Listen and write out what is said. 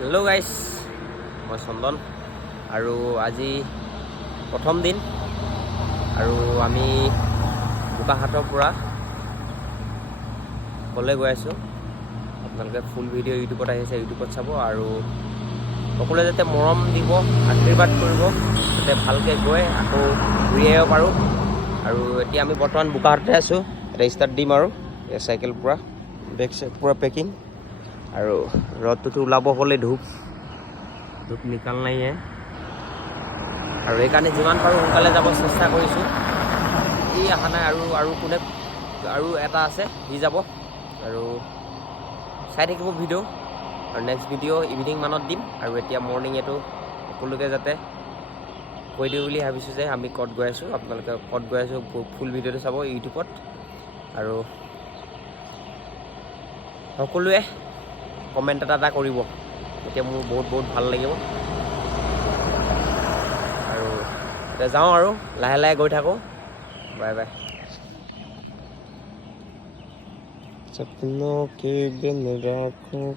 Hello' গাইছ, মই চন্দন আৰু আজি প্ৰথম দিন আৰু আমি বোকাখাটৰ পৰা ক'লৈ গৈ আছোঁ। আপোনালোকে ফুল ভিডিঅ' ইউটিউবত আহিছে, ইউটিউবত চাব আৰু সকলোৱে যাতে মৰম দিব, আশীৰ্বাদ কৰিব, যাতে ভালকৈ গৈ আকৌ ঘূৰি আহিব পাৰোঁ। আৰু এতিয়া আমি বৰ্তমান বোকাখাটতে আছোঁ। এতিয়া ষ্টাৰ্ট দিম আৰু এই চাইকেল পূৰা বেক চাইড পূৰা পেকিং আৰু ৰ'দটোতো ওলাব হ'লে ধূপ নিকাল নাই আৰু সেইকাৰণে যিমান পাৰোঁ সোনকালে যাব চেষ্টা কৰিছোঁ। ই অহা নাই আৰু কোনে আৰু এটা আছে, সি যাব আৰু চাই থাকিব ভিডিঅ' আৰু নেক্সট ভিডিঅ' ইভিনিং মানত দিম। আৰু এতিয়া মৰ্ণিং এইটো সকলোকে যাতে কৈ দিওঁ বুলি ভাবিছোঁ যে আমি ক'ত গৈ আছোঁ, আপোনালোকে ক'ত গৈ আছোঁ ফুল ভিডিঅ'টো চাব ইউটিউবত। আৰু সকলোৱে কমেণ্ট এটা কৰিব, এতিয়া মোৰ বহুত ভাল লাগিব। আৰু এতিয়া যাওঁ আৰু লাহে লাহে গৈ থাকোঁ। Bye bye. सपनों के बिन राखों